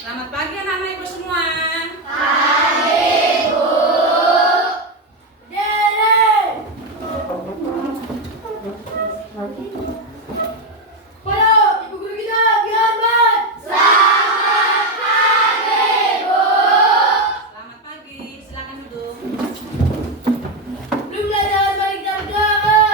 Selamat pagi anak-anak ibu semua. Pagi, Bu. Dede. Halo, ibu guru kita, biar baik. Selamat pagi, Bu. Selamat pagi, silakan duduk. Belum belajar, mari kita berdoa.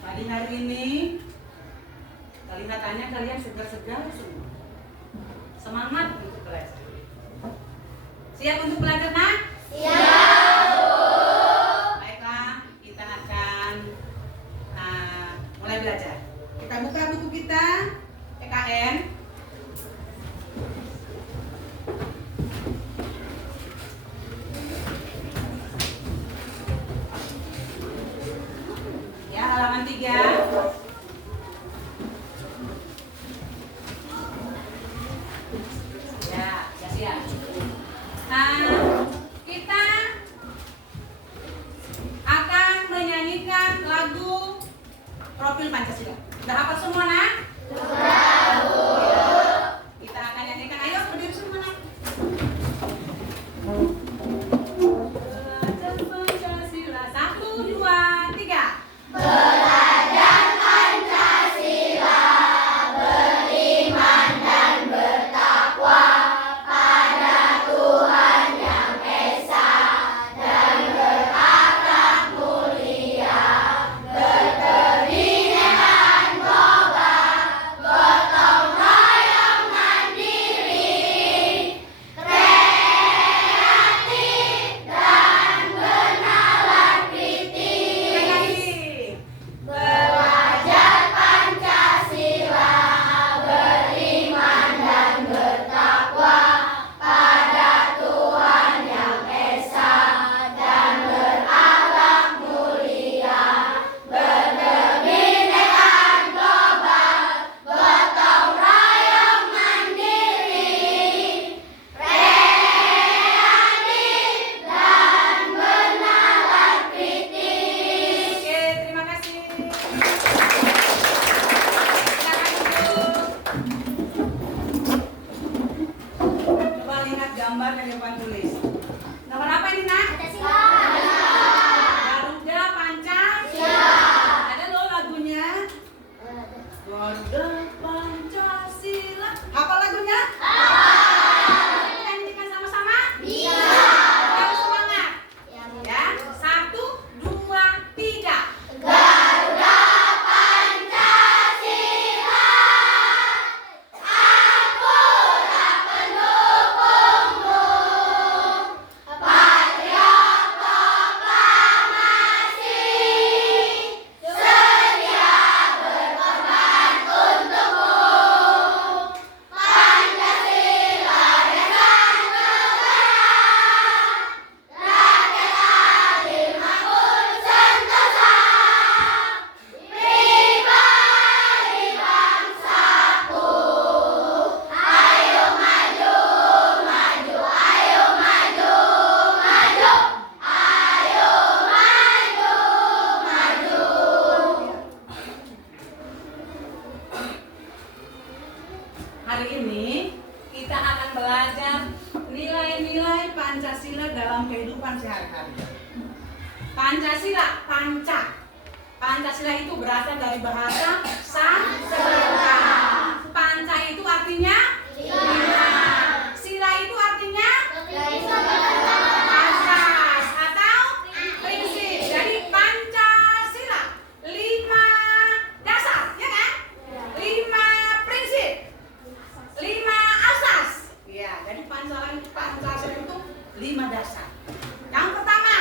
Pagi hari ini kelihatannya kalian segar-segar semua. Semangat untuk belajar. Siap untuk belajar, nak? Siap, Bu. Baiklah, kita akan mulai belajar. Kita buka buku kita, PKN. Ya, halaman 3. Ya, siap. Kita akan menyanyikan lagu Profil Pancasila. Sudah hafal semua, nak? Sudah, Bu. Kita akan nyanyikan. Ayo, berdiri semua, nak. Belajar Pancasila. 1, 2, 3. Belajar Pancasila, beriman dan bertakwa pada Tuhan Yang Esa dan berakhlak mulia, berkebinekaan kobar, gotong royong mandiri, kreatif dan bernalar kritis. Lagi. Belajar Pancasila, beriman dan bertakwa pada Tuhan Yang Esa dan berakhlak mulia, berkebinekaan global, gotong royong mandiri, kreatif dan bernalar kritis. Oke, terima kasih. Silakan duduk. Coba lihat gambar yang depan tulis. Nomor apa ini, nak? Garuda Pancasila. Ada loh lagunya. Garuda Pancasila. Apa lagunya? Kita nyanyikan sama-sama. Yang semangat. Ya, 1, 2, 3. Garuda Pancasila, akulah pendukungmu. Patriot proklamasi, sedia berkorban untukmu. Pancasila lesan kebenaran, rakyat adil makmur sentosa, pribadi bangsaku. Ayo maju, maju, ayo maju, maju, ayo maju, maju. Hari ini kita akan belajar nilai-nilai Pancasila dalam kehidupan sehari-hari. Pancasila, panca. Pancasila itu berasal dari bahasa Sanskerta. Panca itu artinya lima. Sila itu artinya asas atau prinsip. Jadi Pancasila 5 dasar, ya kan? 5 prinsip, 5 asas. Ya, jadi Pancasila itu 5 dasar. Yang pertama,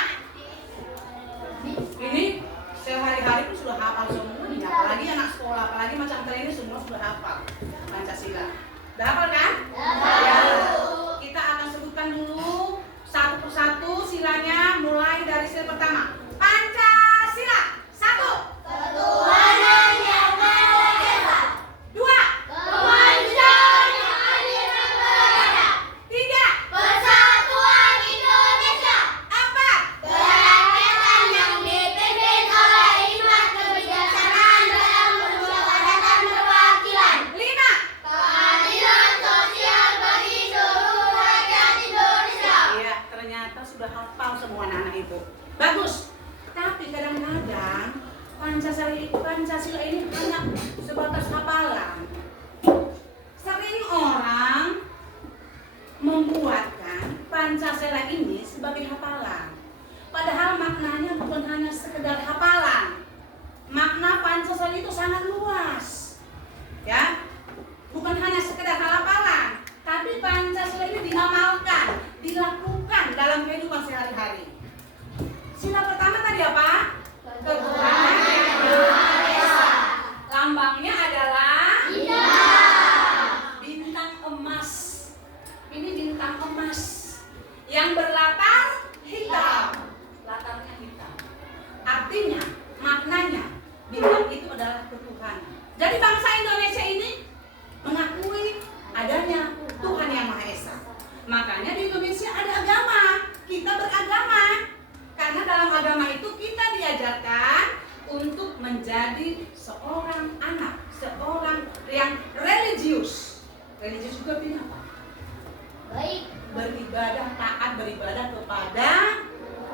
sudah hafal semua anak-anak itu. Bagus. Tapi kadang-kadang Pancasila ini hanya sebatas hafalan. Sering orang membuatkan Pancasila ini sebagai hafalan. Padahal maknanya bukan hanya sekedar hafalan. Makna Pancasila itu sangat luas. Ya. Bukan hanya sekedar hafalan, tapi Pancasila ini diamalkan, dilakukan dalam kehidupan sehari-hari. Sila pertama tadi apa? Ketuhanan yang Maha Esa. Lambangnya adalah bintang emas. Ini bintang emas yang berlatar hitam. Latarnya hitam. Artinya, maknanya bintang itu adalah ketuhanan. Jadi bangsa Indonesia ini mengakui adanya Tuhan yang Maha Esa. Makanya di Indonesia ada agama. Kita beragama. Karena dalam agama itu kita diajarkan untuk menjadi seorang anak, seorang yang religius. Religius juga artinya apa? Baik. Beribadah, taat beribadah kepada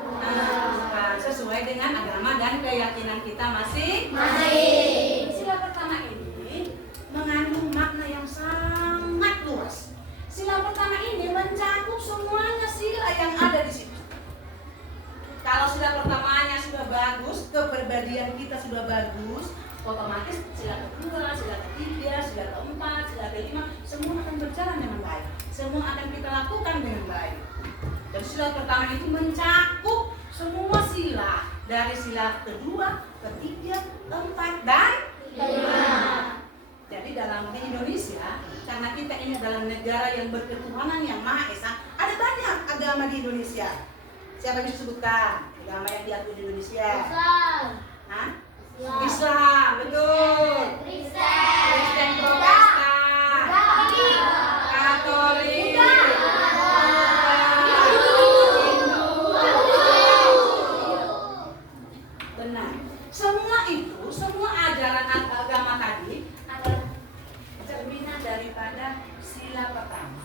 Tuhan sesuai dengan agama dan keyakinan kita masing-masing. Sila pertama ini mengandung makna yang sangat luas. Sila pertama ini mencakup semuanya sila yang ada di situ. Kalau sila pertamanya sudah bagus, kepribadian kita sudah bagus, otomatis sila kedua, sila ketiga, sila keempat, sila kelima, semua akan berjalan dengan baik. Semua akan kita lakukan dengan baik. Jadi sila pertama itu mencakup semua sila, dari sila kedua, ketiga, keempat, dan kelima. Jadi di Indonesia, karena kita ini adalah negara yang berketuhanan yang Maha Esa, ada banyak agama di Indonesia. Siapa yang disebutkan agama yang diakui di Indonesia? Islam. Hah? Islam, betul. Kristen Protestan, Katolik, benar. Semua itu, semua ajaran agama tadi adalah cerminan daripada sila pertama.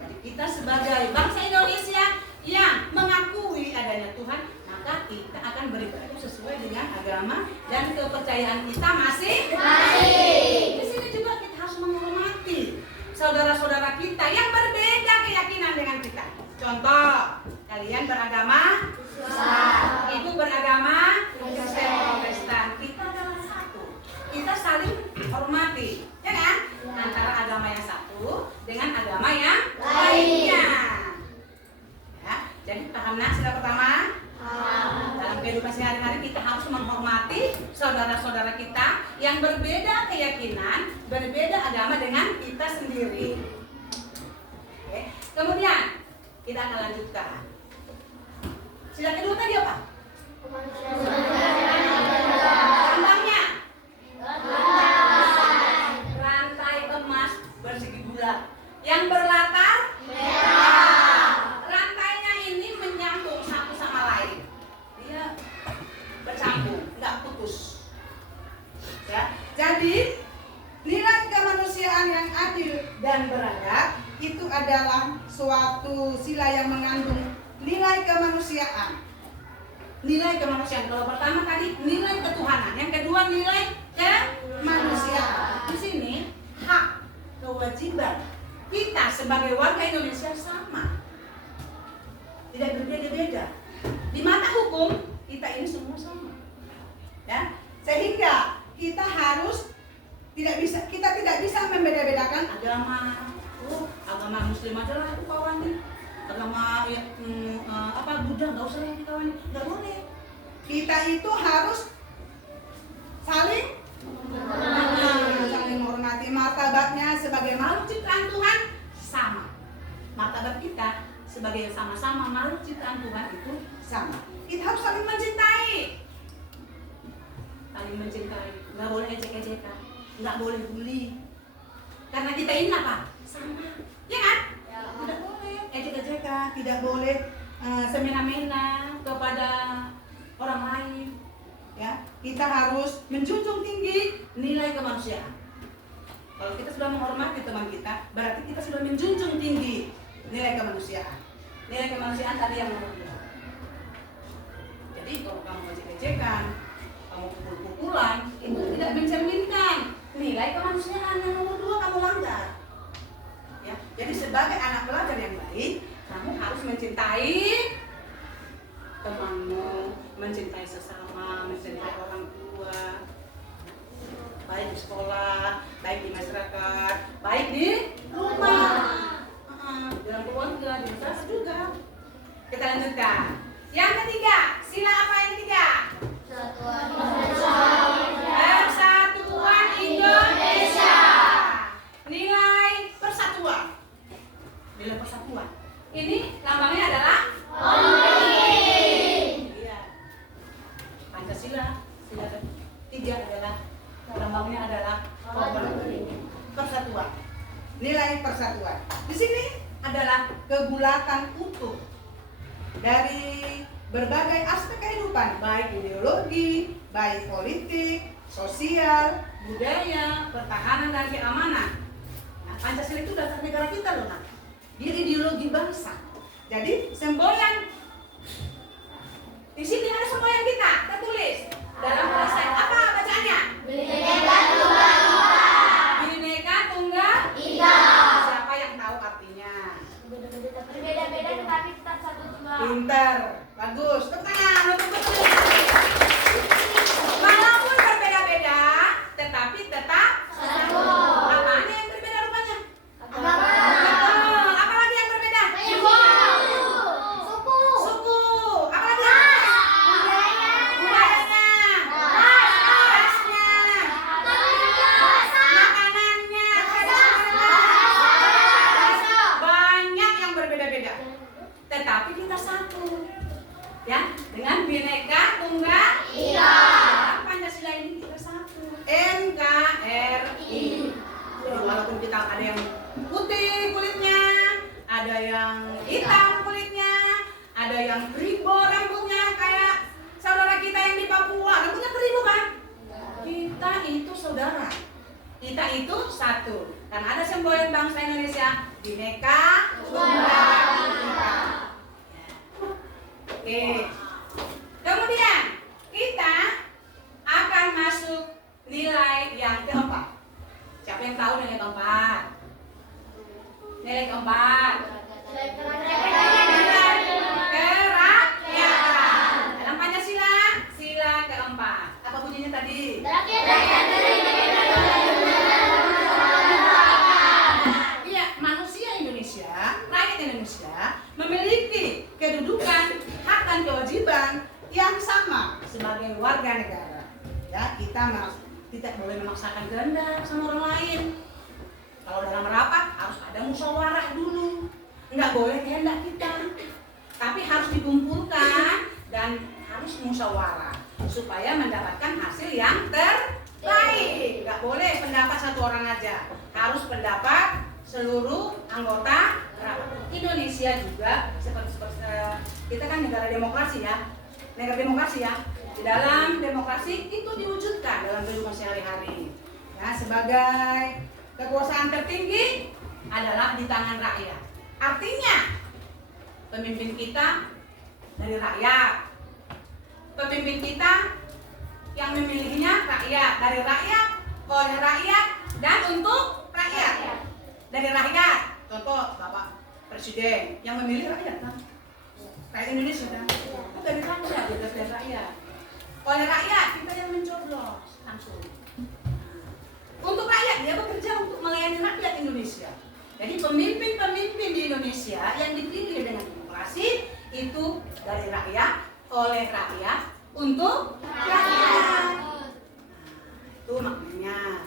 Jadi kita sebagai bangsa Indonesia yang mengakui adanya Tuhan, maka kita akan beribadah sesuai dengan agama dan kepercayaan kita masing-masing. Di sini juga kita harus menghormati saudara-saudara kita yang berbeda keyakinan dengan kita. Contoh, kalian beragama Islam, ibu beragama Kristen Protestan. Kita adalah satu. Kita saling hormati, ya kan? Antara agama yang satu dengan agama yang lainnya. Jadi paham nak sila pertama? Dalam kehidupan sehari-hari kita harus menghormati saudara-saudara kita yang berbeda keyakinan, berbeda agama dengan kita sendiri. Oke. Kemudian kita akan lanjutkan. Sila kedua tadi apa? Lambangnya rantai emas bersegi bulat yang berlatar merah. Bersambung, nggak putus. Ya, jadi nilai kemanusiaan yang adil dan beradab itu adalah suatu sila yang mengandung nilai kemanusiaan. Nilai kemanusiaan. Kalau pertama tadi nilai ketuhanan, yang kedua nilai kemanusiaan. Di sini hak, kewajiban kita sebagai warga Indonesia sama, tidak berbeda-beda. Di mata hukum kita ini semua sama, ya, sehingga kita harus kita tidak bisa membeda-bedakan agama. Oh, agama Muslim aja lah aku kawan nih, agama Buddha nggak usah ya kawan, nggak boleh. Kita itu harus saling menghormati, martabatnya sebagai makhluk ciptaan Tuhan sama. Martabat kita sebagai sama-sama makhluk ciptaan Tuhan itu sama. Kita harus saling mencintai. Saling mencintai. Nggak boleh ejek-ejekan. Nggak boleh bully. Karena kita ini apa? Sama. Ya kan? Tidak boleh ejek-ejekan. Tidak boleh semena-mena kepada orang lain. Ya, kita harus menjunjung tinggi nilai kemanusiaan. Kalau kita sudah menghormati teman kita, berarti kita sudah menjunjung tinggi nilai kemanusiaan. Nilai kemanusiaan tadi yang nomor 2. Jadi kalau kamu ejek-ejekan, kamu pukul-pukulan, itu tidak mencerminkan nilai kemanusiaan yang nomor 2 kamu langgar. Ya, jadi sebagai anak pelajar yang baik, kamu harus mencintai temanmu, mencintai sesama, mencintai orang tua, baik di sekolah, baik di masyarakat, baik di rumah, dalam keluarga, di masyarakat juga. Kita lanjutkan. Yang ketiga, sila apa yang ketiga? Persatuan Indonesia. Nilai persatuan. Nilai persatuan. Ini lambangnya adalah iya. Pancasila. Sila ketiga adalah lambangnya adalah persatuan. Nilai persatuan. Di sini adalah kebulatan utuh dari berbagai aspek kehidupan, baik ideologi, baik politik, sosial, budaya, pertahanan dan keamanan. Nah, Pancasila itu dasar negara kita loh, Nak. Dia ideologi bangsa. Jadi semboyan di sini ada semboyan kita tertulis dalam bahasa apa bacaannya? Bhinneka Tunggal Ika. Siapa yang tahu artinya? Berbeda-beda tetapi tetap satu jua. Pinter, bagus. Tepuk tangan untuk betul. Walaupun berbeda-beda, tetapi tetap satu. Apanya yang berbeda rupanya? Agama. Betul. Apa lagi yang berbeda? Suku. Suku. Apa lagi yang berbeda? Budayanya. Rasnya. Makanannya. Banyak yang berbeda-beda. Tetapi kita satu. Ya, dengan Bhinneka Tunggal Ika. Pancasila ini kita satu. NKRI. Jadi walaupun kita ada yang putih kulitnya, ada yang hitam kulitnya, ada yang keribu rambutnya kayak saudara kita yang di Papua, rambutnya keribu kan? Kita itu saudara. Kita itu satu. Dan ada semboyan bangsa Indonesia, Bhinneka Tunggal Ika. Oke. Kemudian kita akan masuk nilai yang keempat. Siapa yang tahu nilai keempat? Nilai keempat. Nilai kerakyatan. Dalam Pancasila, sila keempat. Apa bunyinya tadi? Iya, manusia Indonesia, rakyat Indonesia memiliki kedudukan, hak dan kewajiban yang sama sebagai warga negara. Ya, kita tidak boleh memaksakan kehendak sama orang lain. Kalau dalam rapat harus ada musyawarah dulu. Enggak boleh kehendak kita. Tapi harus dikumpulkan dan harus musyawarah supaya mendapatkan hasil yang terbaik. Enggak boleh pendapat satu orang aja. Harus pendapat seluruh anggota rapat. Indonesia juga seperti kita kan negara demokrasi ya. Negara demokrasi ya. Di dalam demokrasi itu diwujudkan dalam kehidupan sehari-hari. Ya, sebagai kekuasaan tertinggi adalah di tangan rakyat. Artinya pemimpin kita dari rakyat. Pemimpin kita yang memilihnya rakyat, dari rakyat, oleh rakyat, dan untuk rakyat. Dari rakyat, contoh Bapak Presiden yang memilih rakyat kan? Rakyat Indonesia kan? Itu dari rakyat, dari rakyat. Oleh rakyat, kita yang mencoblos langsung. Untuk rakyat, dia bekerja untuk melayani rakyat Indonesia. Jadi pemimpin-pemimpin di Indonesia yang dipilih dengan demokrasi itu dari rakyat, oleh rakyat, untuk rakyat. Itu maknanya.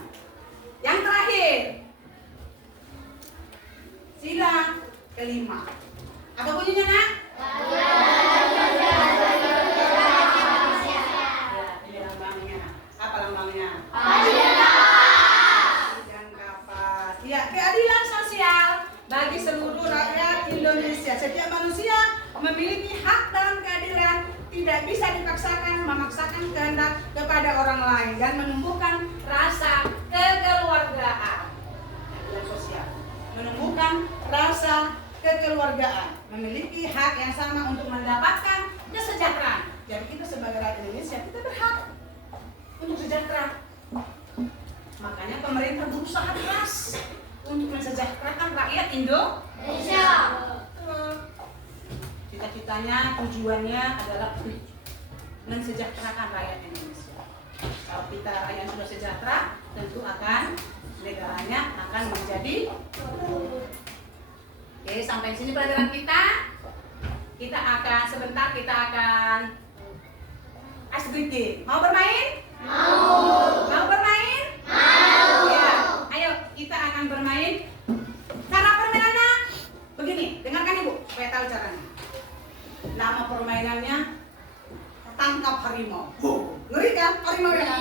Yang terakhir, sila kelima. Apa bunyinya, Nak? Ini lambangnya. Apa lambangnya? Dan kapas. Ya, keadilan sosial bagi seluruh rakyat Indonesia. Setiap manusia memiliki hak dalam keadilan, tidak bisa memaksakan kehendak kepada orang lain dan menumbuhkan rasa kekeluargaan. Keadilan sosial menumbuhkan rasa kekeluargaan, memiliki hak yang sama untuk mendapatkan kesejahteraan. Jadi kita sebagai rakyat Indonesia, kita berhak untuk sejahtera. Makanya pemerintah berusaha keras untuk mensejahterakan rakyat Indonesia. Cita-citanya, tujuannya adalah mensejahterakan rakyat Indonesia. Kalau kita rakyat sudah sejahtera, tentu akan negaranya akan menjadi. Oke, sampai sini pelajaran kita. Kita akan sebentar ice breaking. Mau bermain? Mau bermain? Ya. Ayo kita akan bermain. Cara permainannya begini. Dengarkan Ibu supaya tahu caranya. Nama permainannya tangkap harimau. Ngeri kan harimau ya kan?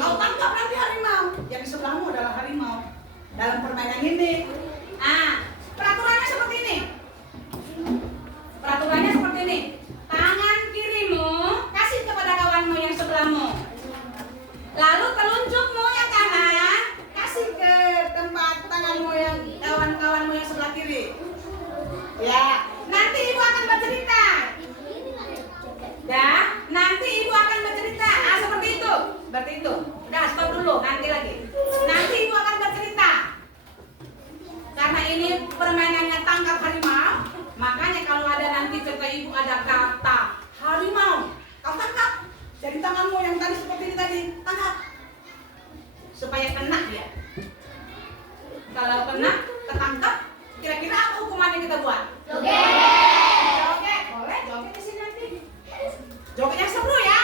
Kau tangkap nanti harimau. Yang di sebelahmu adalah harimau. Dalam permainan ini. Peraturannya seperti ini. Peraturannya seperti ini. Tangan kirimu kasih kepada kawanmu yang sebelahmu. Lalu telunjukmu yang kanan kasih ke tempat tanganmu yang kawan-kawanmu yang sebelah kiri. Ya, nanti Ibu akan bercerita. Ya, nanti Ibu akan bercerita. Seperti itu. Berarti itu. Udah, stop dulu. Nanti lagi. Nanti Ibu akan bercerita. Karena ini permainannya tangkap harimau, makanya kalau ada nanti cerita Ibu ada kata harimau, kau tangkap. Jadi tanganmu yang tadi seperti ini tadi, tangkap. Supaya kena dia. Kalau kena, ketangkap, kira-kira apa hukumannya kita buat? Joget. Boleh joget di sini nanti. Joget yang seru ya.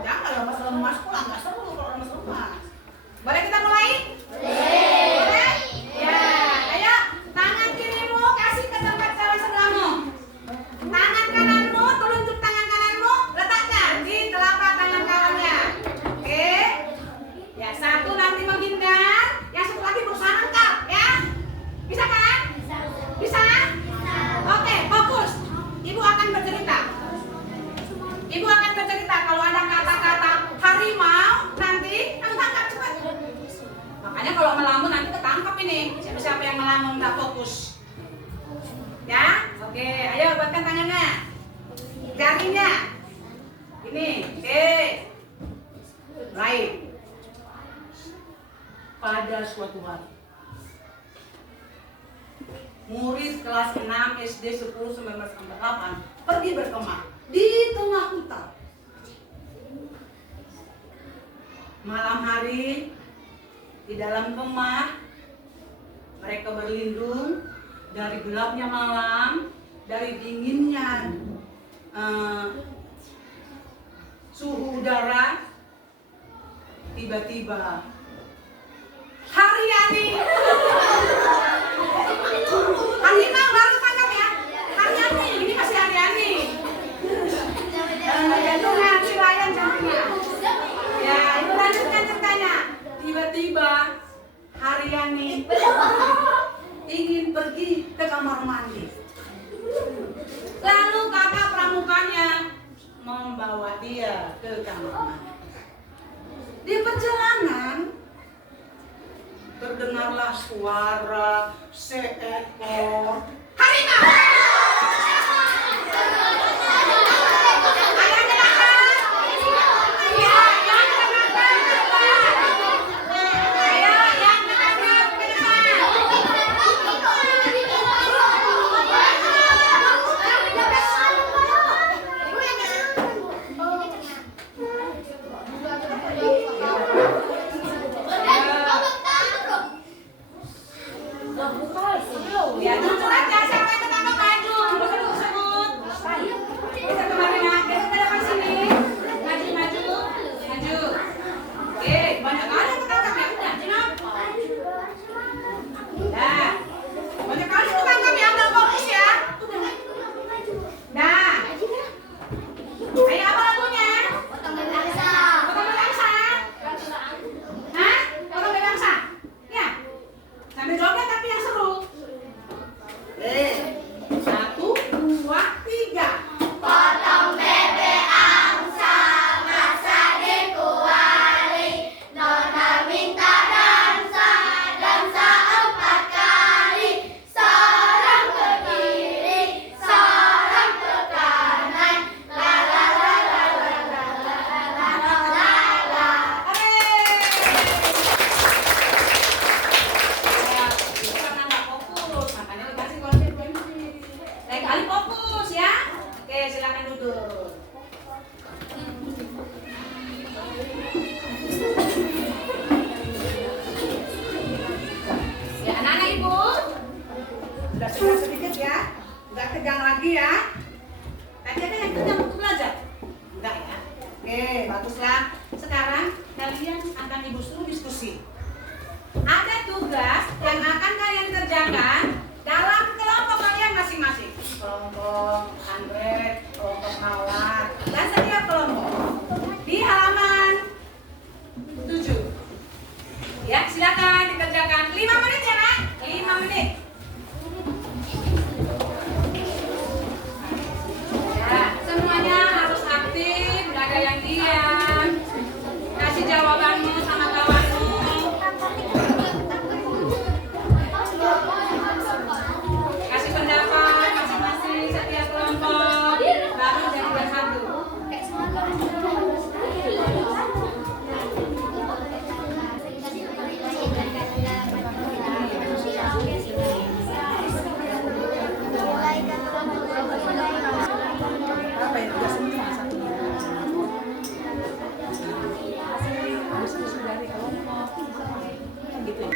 Jangan kalau mas lemas pulang nggak seru kalau lemas lemas. Boleh kita mulai? Boleh. Ya, ayo tangan kirimu kasih ke tempat kawan sebelahmu. Tangan kananmu, telunjuk tangan kananmu letakkan di telapak tangan kawannya. Oke? Ya, satu nanti menghindar, yang satu lagi berusaha angkat, ya. Bisa kan? Bisa? Oke, fokus. Ibu akan bercerita. Ibu akan bercerita kalau ada kata-kata harimau nanti kamu tangkap cepat. Makanya kalau melamun nanti ketangkap ini. Siapa yang melamun nggak fokus. Ya, oke. Ayo buatkan tangannya, jarinya. Ini, oke. Baik. Pada suatu hari, murid kelas 6 SD 10/1948 pergi berkemah di tengah hutan. Malam hari di dalam kemah mereka berlindung dari gelapnya malam, dari dinginnya suhu udara. Tiba-tiba Haryani, harimau baru tangkap ya. Haryani, ini masih Haryani. Jantungan si Ryan jantungnya. Ya, Ibu lanjutkan ceritanya. Tiba-tiba Haryani ingin pergi ke kamar mandi. Lalu kakak pramukanya membawa dia ke kamar mandi. Di perjalanan terdengarlah suara seekor harimau. Ya, jujur aja. Oke, silakan duduk. Ya, anak-anak ibu, sudah sedikit ya, nggak tegang lagi ya. Tadi ada yang tegang untuk belajar? Enggak ya? Oke, baguslah. Sekarang kalian akan ibu suruh diskusi. Ada tugas yang akan kalian kerjakan dalam kelompok kalian masing-masing. Kelompok Andre, kelompok Mawar, dan setiap kelompok. Di halaman 7. Ya, silakan dikerjakan. 5 menit ya, Nak? 5 menit. Ya, semuanya harus aktif, nggak ada yang diam. Kasih jawabanmu sama kawanmu. Kasih pendapat masing-masing setiap kelompok. Baru jadikan satu. Apa ya tugasnya? Diskusi dari kelompok. Gitu ya.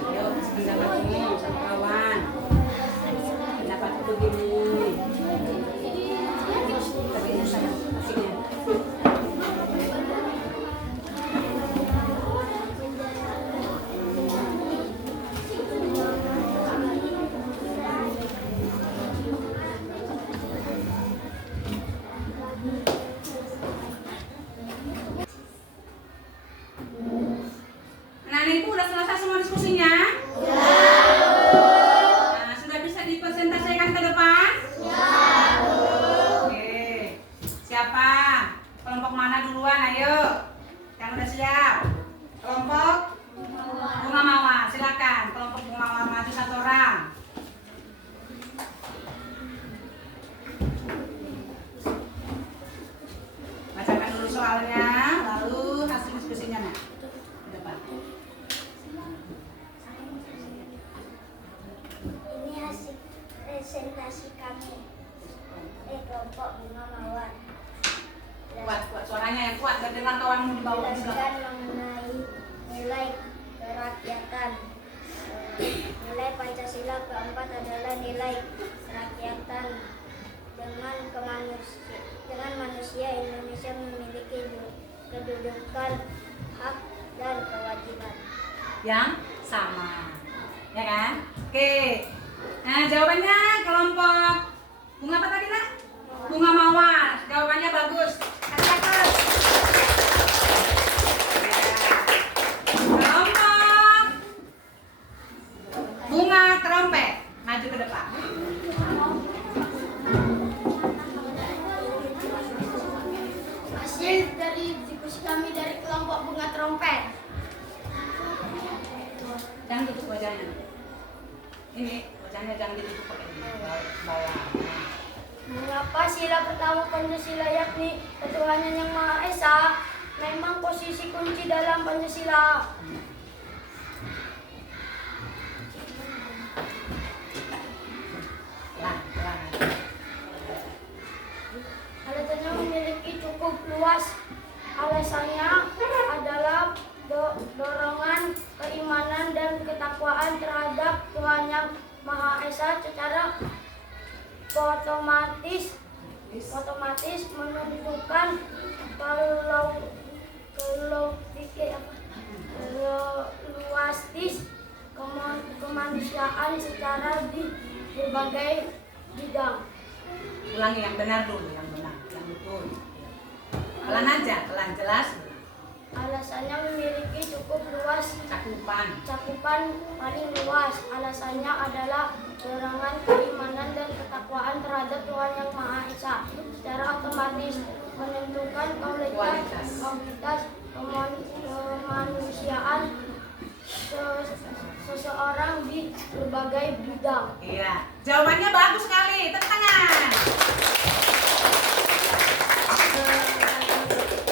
Ayo, pendapatmu sama kawan. Pendapatku begini. Tapi ini saya kasihnya. Nah, ibu udah selesai semua diskusinya? Nah, sudah bisa dipresentasikan ke depan? Oke. Siapa? Kelompok mana duluan? Ayo. Yang udah siap? Kelompok Bunga Mawar, silakan. Kelompok Bunga Mawar maju 1 orang. Bacakan dulu soalnya, lalu hasil diskusinya, Nak. Ke depan. Ini hasil presentasi kami. Kelompok Bunga Mawar. Kuat suaranya yang kuat, dan dengar kawanmu di bawah juga. Menjelaskan mengenai nilai kerakyatan. Nilai Pancasila keempat adalah nilai kerakyatan. Dengan manusia Indonesia memiliki kedudukan, hak, dan kewajiban Yang sama, ya kan? Oke. Nah, jawabannya kelompok bunga apa tadi, Nak? Bunga Mawar. Jawabannya bagus. Kasih atas. Ya. Kelompok Bunga Trompet maju ke depan. Hasil dari diskusi kami dari kelompok Bunga Trompet. Jangan tutup wajahnya. Ini wajahnya jangan ditutup pakai bawah. Mengapa sila pertama Pancasila yakni ketuhanan yang Maha Esa memang posisi kunci dalam Pancasila? Alasannya memiliki cukup luas. Alasannya adalah dorongan keimanan dan ketakwaan terhadap Tuhan yang Maha Esa secara otomatis menunjukkan luastis kemanusiaan secara di berbagai bidang. Ulangi yang benar dulu, yang benar, yang betul. Pelan aja, pelan jelas. Alasannya memiliki cukup luas cakupan paling luas. Alasannya adalah dorongan keimanan dan ketakwaan terhadap Tuhan yang Maha Esa secara otomatis menentukan kualitas kemanusiaan seseorang di berbagai bidang. Iya, jawabannya bagus sekali. Tepuk tangan.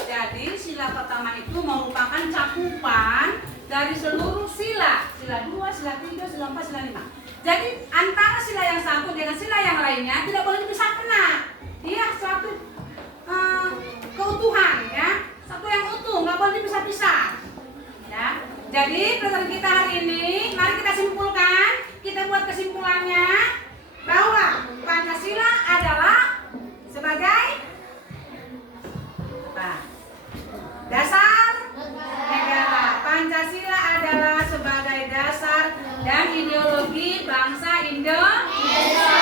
Jadi sila pertama itu merupakan merupakan cakupan dari seluruh sila. Sila 2, sila 3, sila 4, sila 5. Jadi antara sila yang satu dengan sila yang lainnya tidak boleh dipisahkan. Dia suatu keutuhan ya. Satu yang utuh, nggak boleh dipisah-pisah. Ya. Jadi pelajaran kita hari ini, mari kita simpulkan, kita buat kesimpulannya bahwa Pancasila adalah sebagai apa? Dasar negara. Pancasila adalah sebagai dasar dan ideologi bangsa Indonesia.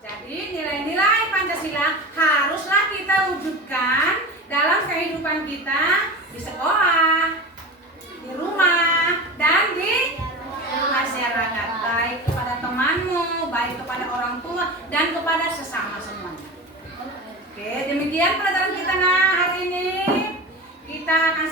Jadi nilai-nilai Pancasila haruslah kita wujudkan dalam kehidupan kita di sekolah, di rumah, dan di masyarakat, baik kepada temanmu, baik kepada orang tua, dan kepada sesama semuanya. Oke, demikian pelajaran kita hari ini. Kita akan